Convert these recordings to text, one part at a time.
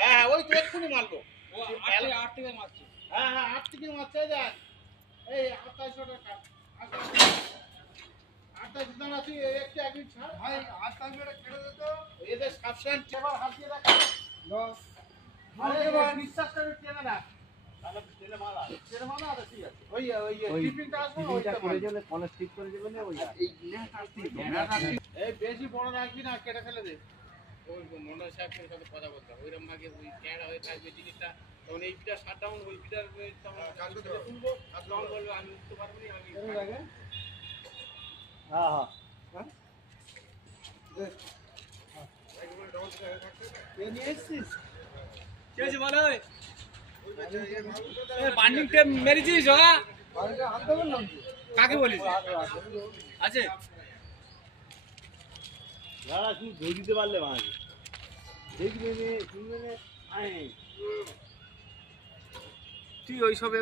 হ্যাঁ ওই তো এক্ষুনি মারলো আট থেকে মারছে হ্যাঁ হ্যাঁ 8 থেকে মারছে দেখ এই 2800 টাকা 28 টাকা আছে একটা এক মিনিট ছাড় ভাই 28 টাকা কেটে দে তো এদের সাবস্টেন্স এবার হাত দিয়ে রাখ লস আরে ভাই বিশ্বাস করে টেনে রাখ তাহলে টেনে মারা আছে ঠিক আছে ওই টিপিংটা আসবে ওইটা করে দিলে কলেজ ঠিক করে দিবেন ওই এই নেট আসছে এই বেশি বড় রাখবি না কেটে ফেলে দে ওই মন্ডল সাহেবের সাথে কথা বলতে ওইরকম ভাগে ওই ক্যাড়া হয়ে থাকবে জিনিসটা তখন এই পিটার শাট ডাউন ওই পিটার তখন কালকে থেকে তুলবো আর লং বলবে আমি উঠতে পারবো না আমি হ্যাঁ হ্যাঁ হ্যাঁ একবার ডাউন করে থাকতে এই নিয়ে এসেছিস কে আছে বলো এই বান্ডিং টেপ মেরেছিস হ্যাঁ হাত দেবেন না কাকে বলিস আছে যারা শুধু ধরে দিতে পারলে ভালো দেখবে নে শুনবে নে আয় তুই ওই সব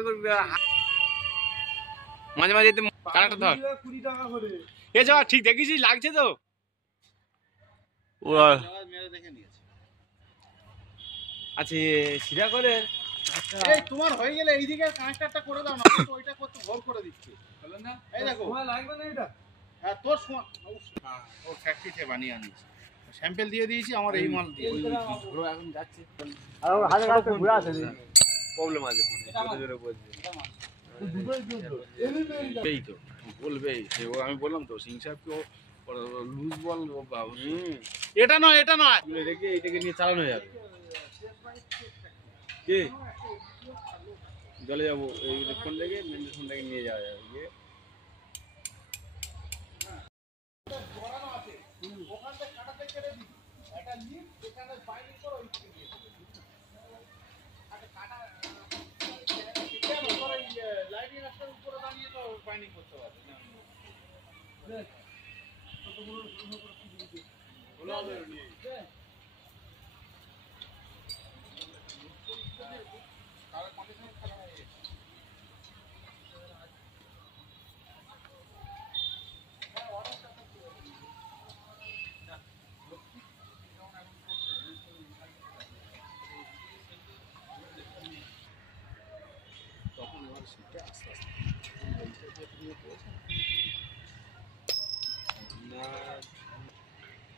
মাঝে মাঝে কানাটা ধর 20 টাকা করে এ যা ঠিক দেখিস লাগছে তো ও মেরে দেখে নিয়েছে আচ্ছা সিধা করে এই তোমার হয়ে গেলে এইদিকে কানেক্টরটা করে দাও না তো ওইটা কত ভোর করে দিচ্ছি বলেন না এই দেখো সময় লাগবে না এটা হ্যাঁ তোর সময় হ্যাঁ ও ফ্যাক্টরিতে বানিয়ে আনিয়েছে স্যাম্পল দিয়ে দিয়েছি আমার এই মাল দিয়ে পুরো এখন যাচ্ছে আর ওর হাতে কাছে ঘুরে আসে প্রবলেম আছে ফোনে জোরে জোরে বলছে এই তো বলবেই ও আমি বললাম তো সিং সাহেবকে লুজ বল এটা নয় রেখে এইটাকে নিয়ে চালানো যাবে কি চলে যাবো এই ফোন থেকে মেন ফোনটাকে নিয়ে যাওয়া যাবে গিয়ে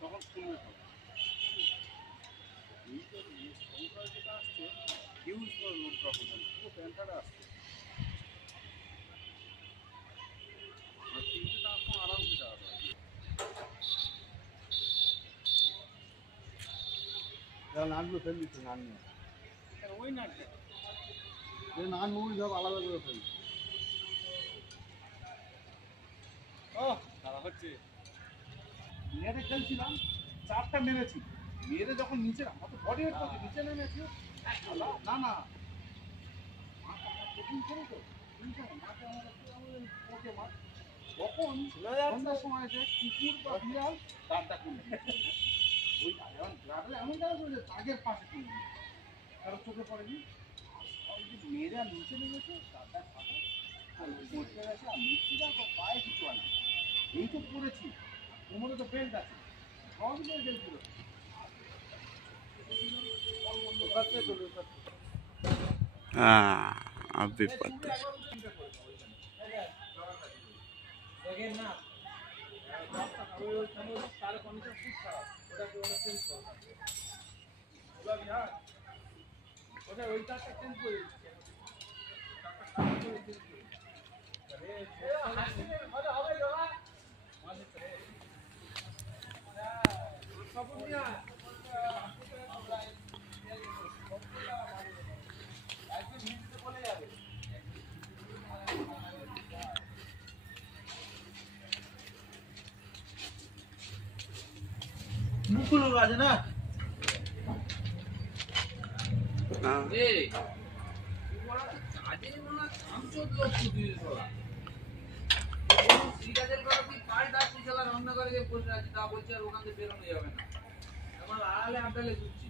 তখন শুনবে ইউজ করে নোট প্রবলেম পুরো প্যান্টাটা আসছে আর 300 টাকা তো আরামসে যাওয়া যায় নানগুলো ফেল দিচ্ছে নান নিয়ে ওই নাটটা নান মুড়ি সব আলাদা করে ফেল ও তারা হচ্ছে নেটে খেলছিলাম 4টা মেরেছি মেরে যখন নিচে আমার তো বডি ওয়েট করছে নিচে নেমেছি না না তখন সন্ধ্যার সময় যে কুকুর বা বিড়াল তারটা খুলে ওই এমন জায়গা চলে তাগের পাশে খুলে কারো চোখে পড়েনি মেয়েরা নিচে নেমেছে তারটা ফাঁকা পড়তে গেছে আর মিষ্টিটা পায়ে কিছু আছে এই তো পড়েছি কোমরে তো বেল্ট আছে সব মিলে গেছিল अभी पता মুকুলো আছে না এই বড় কাজে মনে আমচোদ লোক দিয়ে বলা সিগারেট করে কি পাল্টা পিছলা রান্না করে যে বসে আছে তা বলছে আর ওখান থেকে বেরোনো যাবে না আমার আড়ালে আড্ডালে ঘুরছি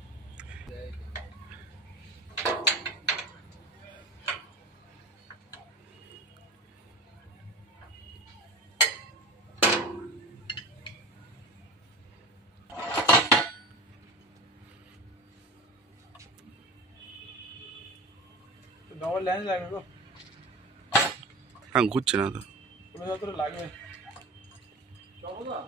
ডবল লেন্স লাগবে গো। হ্যাঁ ঘুরছে না তো। পুরো যত লাগবে। চলো না।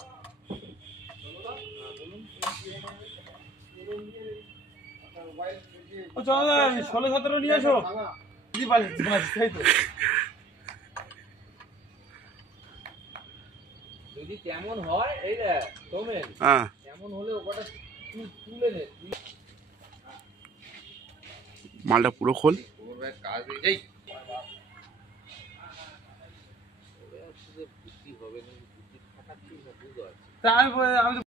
ও চলো না 16-17 নিয়ে আসো। দি বাস তাই তো। যদি তেমন হয় এই দেখ তোমেন হ্যাঁ তেমন হলে ওটা তুলে নে মালটা পুরো খোল। ওর কাজ এই বুদ্ধি হবে না বুদ্ধি খাটাচ্ছি না বুঝতে পারছি তা আমি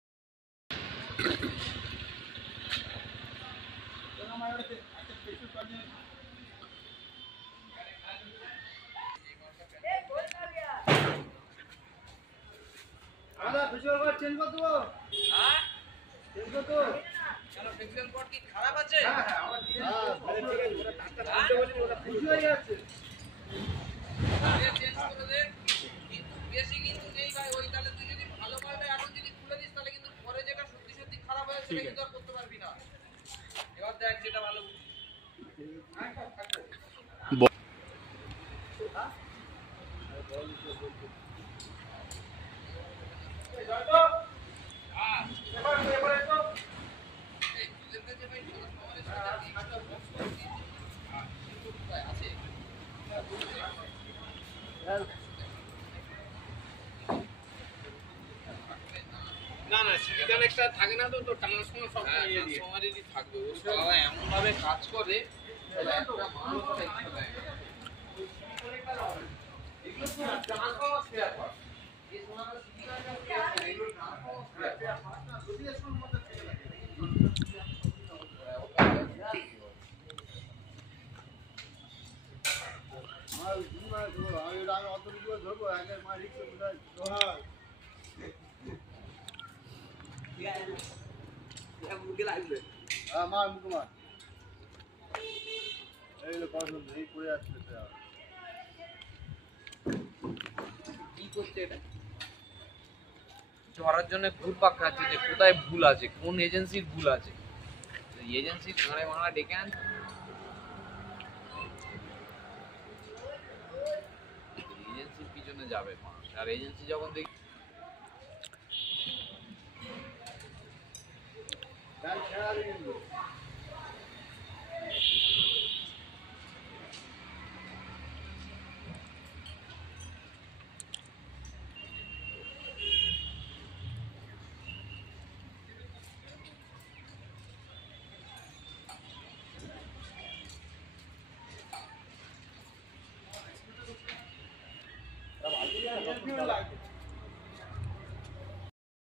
আদা ফিশাল বার চেঞ্জ কর তো। হ্যাঁ চেঞ্জ কর তো। কেন ফিক্সেল বোর্ড কি খারাপ আছে হ্যাঁ হ্যাঁ আমার ঠিক আছে। ওটা টাকা দিতে বলি ওটা খুশি হয়ে যাচ্ছে। চেঞ্জ করে দে কিন্তু বেশি কিন্তু নেই ভাই ওই তাহলে তুই যদি ভালো পাবে এখন যদি খুলে দিস তাহলে কিন্তু পরে যেটা সত্যি সত্যি খারাপ হয় সেটা কিন্তু আর করতে পারবি না এবার দেখ যেটা ভালো না না সিটি কানেক্টর থাকে না তো তো টানার সময় সব নিয়ে দিয়ে সমারেরই থাকবে ও সারা এমন ভাবে কাজ করে একটা মানুষ দেখতে দেয় এগুলো তো ট্রান্সফর্মার স্পেয়ার পার্ট এই সোনার সিটি কানেক্টর এগুলো ট্রান্সফর্মার স্পেয়ার পার্ট না যদি এর মধ্যে থেকে লাগে আমার দুবার ধরো আমি অত দুবার ধরবো আগে মা রিক্সা কোথায় ধর আমার মুকুমার এইগুলো পছন্দ এই করে আসছে কি করছে এটা ধরার জন্য ঘুরপাক খাচ্ছে যে কোথায় ভুল আছে কোন এজেন্সির ভুল আছে এজেন্সির ঘাড়ে মারা ডেকে আন এজেন্সির পিছনে যাবে মানুষ আর এজেন্সি যখন দেখি গান ছেড়া দিয়ে কিন্তু লাগবে